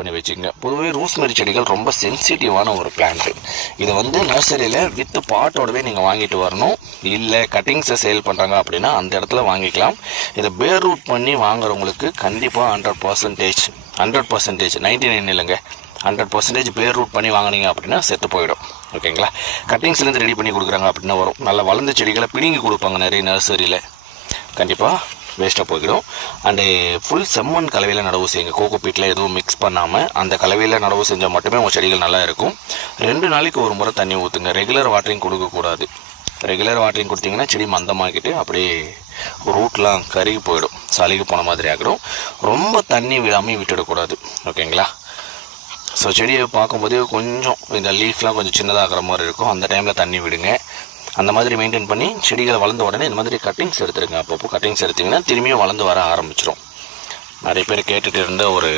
பண்ணி வச்சுக்கோங்க. பொதுவே ரோஸ்மெரி செடிகள் ரொம்ப சென்சிட்டிவான ஒரு பிளான்ட்டு. இதை வந்து நர்சரியில் வித் பாட்டோடவே நீங்கள் வாங்கிட்டு வரணும். இல்லை கட்டிங்ஸை சேல் பண்ணுறாங்க அப்படின்னா அந்த இடத்துல வாங்கிக்கலாம். இதை பேர் ரூட் பண்ணி வாங்குறவங்களுக்கு கண்டிப்பாக 100% 99 இல்லைங்க, 100% பேர் ரூட் பண்ணி வாங்கினீங்க அப்படின்னா செத்து போயிடும். ஓகேங்களா? கட்டிங்ஸ்லேருந்து ரெடி பண்ணி கொடுக்குறாங்க அப்படின்னா வரும். நல்லா வளர்ந்த செடிகளை பிடுங்கி கொடுப்பாங்க நிறைய நர்சரியில், கண்டிப்பாக வேஸ்ட்டாக போய்விடும். அண்டு ஃபுல் செம்மண் கலவையில் நடவு செய்யுங்க. கோகோ பீட்டில் எதுவும் மிக்ஸ் பண்ணாமல் அந்த கலவையில் நடவு செஞ்சால் மட்டுமே உங்கள் செடிகள் நல்லா இருக்கும். 2 நாளைக்கு ஒரு முறை தண்ணி ஊற்றுங்க. ரெகுலர் வாட்டரிங் கொடுக்கக்கூடாது. ரெகுலர் வாட்டரிங் கொடுத்தீங்கன்னா செடி மந்தமாக்கிட்டு அப்படியே ரூட்லாம் கருகி போயிடும், சளிக்கு போன மாதிரி ஆகிடும். ரொம்ப தண்ணி விடாமல் விட்டுடக்கூடாது. ஓகேங்களா? ஸோ செடியை பார்க்கும்போது கொஞ்சம் இந்த லீஃப்லாம் கொஞ்சம் சின்னதாகிற மாதிரி இருக்கும். அந்த டைமில் தண்ணி விடுங்க. அந்த மாதிரி மெயின்டைன் பண்ணி செடிகள் வளர்ந்த உடனே இந்த மாதிரி கட்டிங்ஸ் எடுத்துருங்க. அப்பப்போ கட்டிங்ஸ் எடுத்திங்கன்னா திரும்பியும் வளர்ந்து வர ஆரம்பிச்சிடும். நிறைய பேர் கேட்டுகிட்டு இருந்த ஒரு